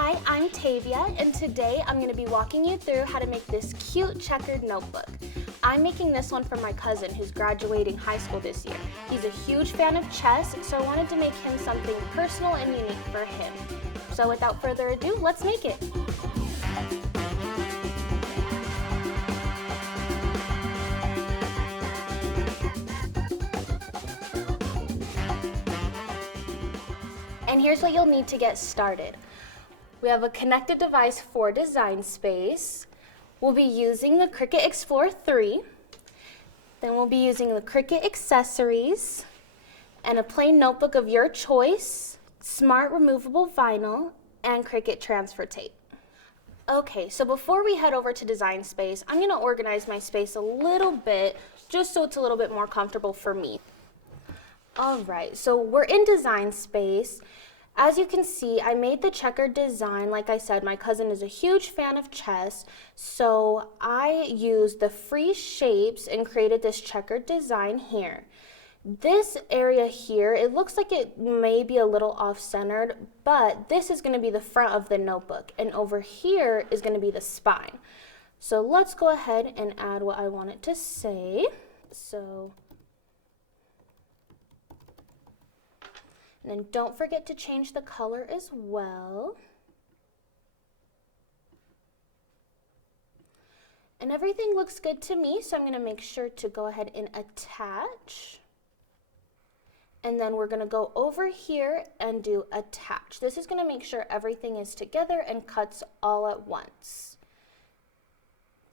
Hi, I'm Tavia, and today I'm going to be walking you through how to make this cute checkered notebook. I'm making this one for my cousin who's graduating high school this year. He's a huge fan of chess, so I wanted to make him something personal and unique for him. So without further ado, let's make it. And here's what you'll need to get started. We have a connected device for design space. We'll be using the Cricut Explorer 3. Then we'll be using the Cricut accessories and a plain notebook of your choice, smart removable vinyl, and Cricut transfer tape. Okay, so before we head over to design space, I'm going to organize my space a little bit just so it's a little bit more comfortable for me. All right, so we're in design space. As you can see, I made the checkered design. Like I said, my cousin is a huge fan of chess, so I used the free shapes and created this checkered design here. This area here, it looks like it may be a little off-centered, but this is going to be the front of the notebook, and over here is going to be the spine. So let's go ahead and add what I want it to say. And then don't forget to change the color as well. And everything looks good to me, so I'm going to make sure to go ahead and attach. And then we're going to go over here and do attach. This is going to make sure everything is together and cuts all at once.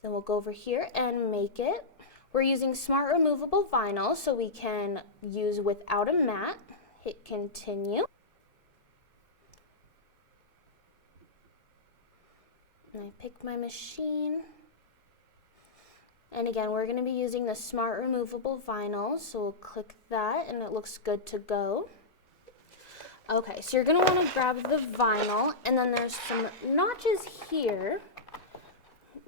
Then we'll go over here and make it. We're using smart removable vinyl, so we can use without a mat. Hit continue. And I pick my machine. And again, we're going to be using the smart removable vinyl, so we'll click that and it looks good to go. Okay, so you're going to want to grab the vinyl, and then there's some notches here,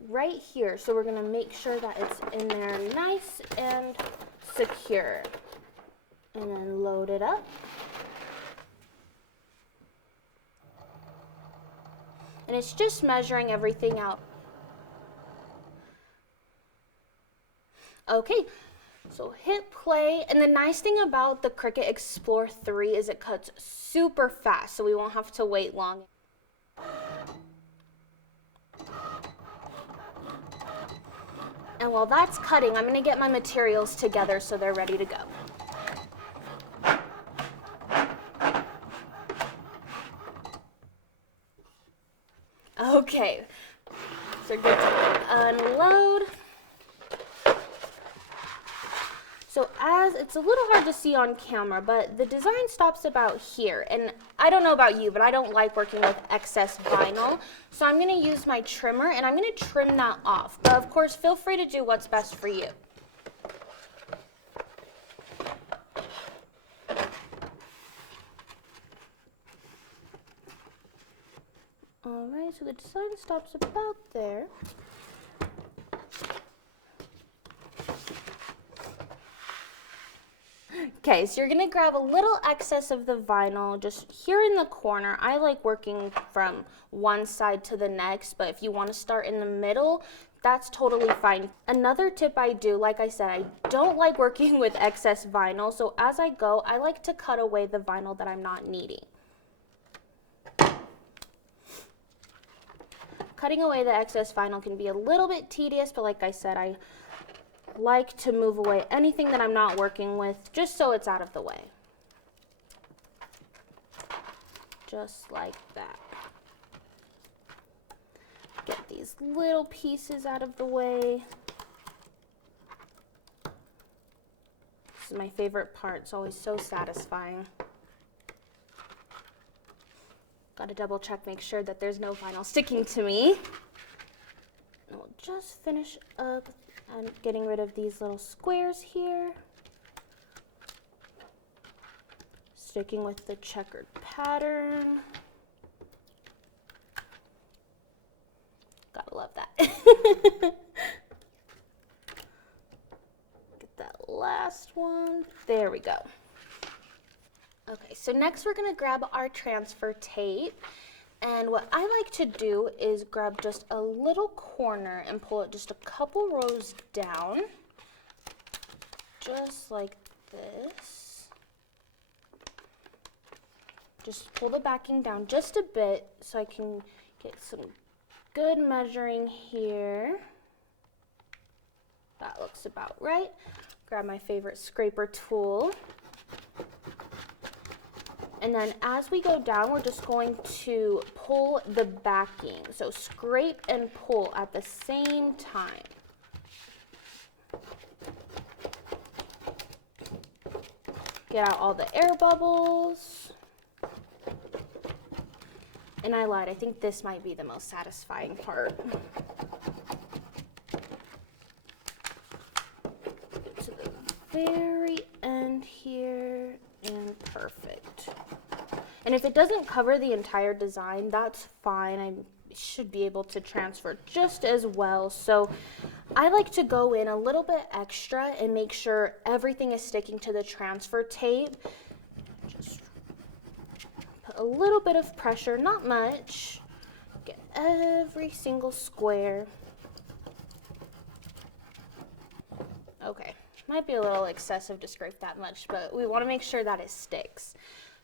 right here. So we're going to make sure that it's in there nice and secure. And then load it up. And it's just measuring everything out. Okay, so hit play. And the nice thing about the Cricut Explorer 3 is it cuts super fast, so we won't have to wait long. And while that's cutting, I'm going to get my materials together so they're ready to go. Okay, so good to unload. So as it's a little hard to see on camera, but the design stops about here. And I don't know about you, but I don't like working with excess vinyl. So I'm going to use my trimmer and I'm going to trim that off. But of course, feel free to do what's best for you. Alright, so the design stops about there. Okay, so you're going to grab a little excess of the vinyl just here in the corner. I like working from one side to the next, but if you want to start in the middle, that's totally fine. Another tip I do, like I said, I don't like working with excess vinyl, so as I go, I like to cut away the vinyl that I'm not needing. Cutting away the excess vinyl can be a little bit tedious, but like I said, I like to move away anything that I'm not working with just so it's out of the way. Just like that. Get these little pieces out of the way. This is my favorite part. It's always so satisfying. Got to double check, make sure that there's no vinyl sticking to me. And we'll just finish up and getting rid of these little squares here. Sticking with the checkered pattern. Gotta love that. Get that last one. There we go. Okay, so next we're going to grab our transfer tape. And what I like to do is grab just a little corner and pull it just a couple rows down, just like this. Just pull the backing down just a bit so I can get some good measuring here. That looks about right. Grab my favorite scraper tool. And then as we go down, we're just going to pull the backing. So scrape and pull at the same time. Get out all the air bubbles. And I lied, I think this might be the most satisfying part. Get to the very end here, and perfect. And if it doesn't cover the entire design, that's fine. I should be able to transfer just as well. So I like to go in a little bit extra and make sure everything is sticking to the transfer tape. Just put a little bit of pressure, not much. Get every single square. Okay, might be a little excessive to scrape that much, but we want to make sure that it sticks.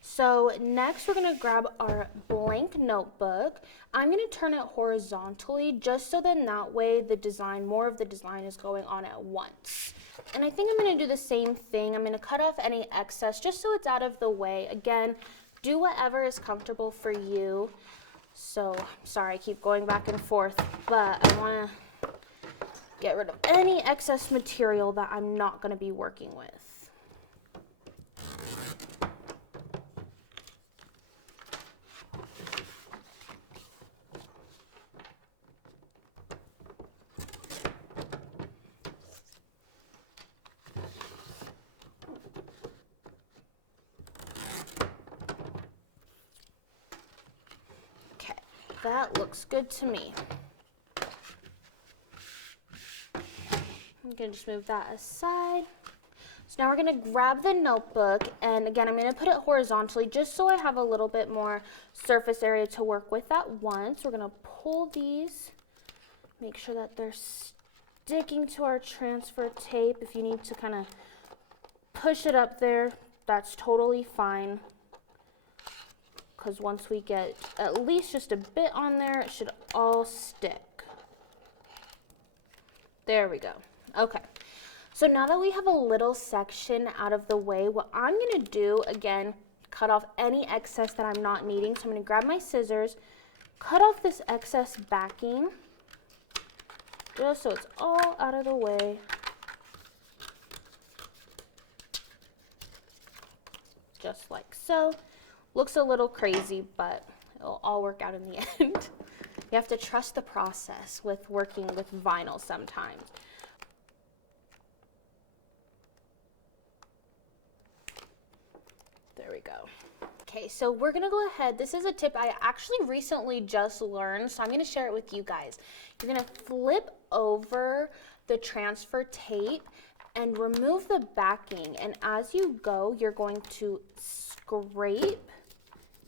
So next we're going to grab our blank notebook. I'm going to turn it horizontally just so then that way the design, more of the design is going on at once. And I think I'm going to do the same thing. I'm going to cut off any excess just so it's out of the way. Again, do whatever is comfortable for you. So, sorry I keep going back and forth, but I want to get rid of any excess material that I'm not going to be working with. That looks good to me. I'm going to just move that aside. So now we're going to grab the notebook, and again, I'm going to put it horizontally just so I have a little bit more surface area to work with at once. We're going to pull these, make sure that they're sticking to our transfer tape. If you need to kind of push it up there, that's totally fine. Because once we get at least just a bit on there, it should all stick. There we go. Okay. So now that we have a little section out of the way, what I'm going to do, again, cut off any excess that I'm not needing. So I'm going to grab my scissors, cut off this excess backing, just so it's all out of the way. Just like so. Looks a little crazy, but it'll all work out in the end. You have to trust the process with working with vinyl sometimes. There we go. Okay, so we're gonna go ahead. This is a tip I actually recently just learned, so I'm gonna share it with you guys. You're gonna flip over the transfer tape and remove the backing. And as you go, you're going to scrape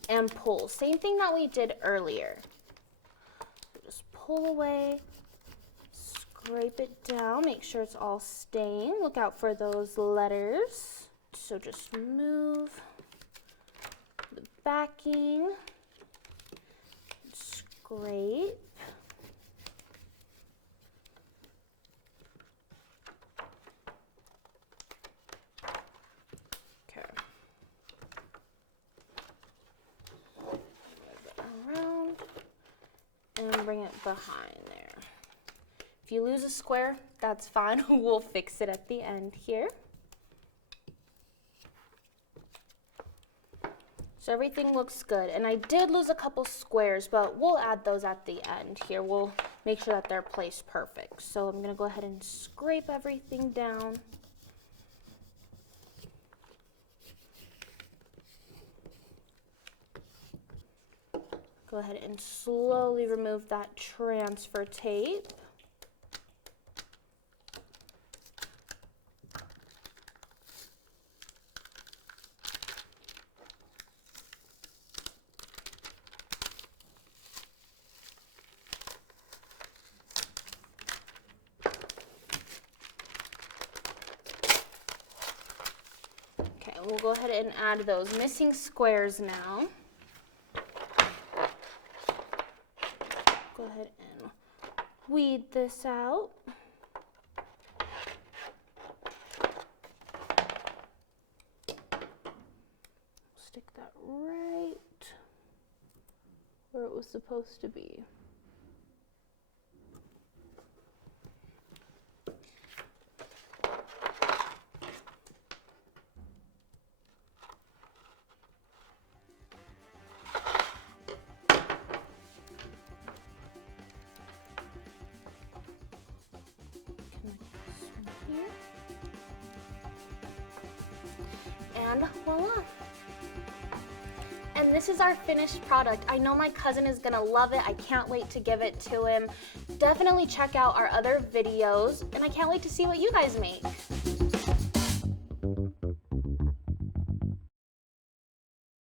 and pull. Same thing that we did earlier. Just pull away, scrape it down, make sure it's all staying. Look out for those letters. So just move the backing, scrape. Bring it behind there. If you lose a square, that's fine. We'll fix it at the end here. So everything looks good. And I did lose a couple squares, but we'll add those at the end here. We'll make sure that they're placed perfect. So I'm going to go ahead and scrape everything down. Go ahead and slowly remove that transfer tape. go ahead and add those missing squares now. Go ahead and weed this out. Stick that right where it was supposed to be. And voila. And this is our finished product. I know my cousin is gonna love it. I can't wait to give it to him. Definitely check out our other videos, and I can't wait to see what you guys make.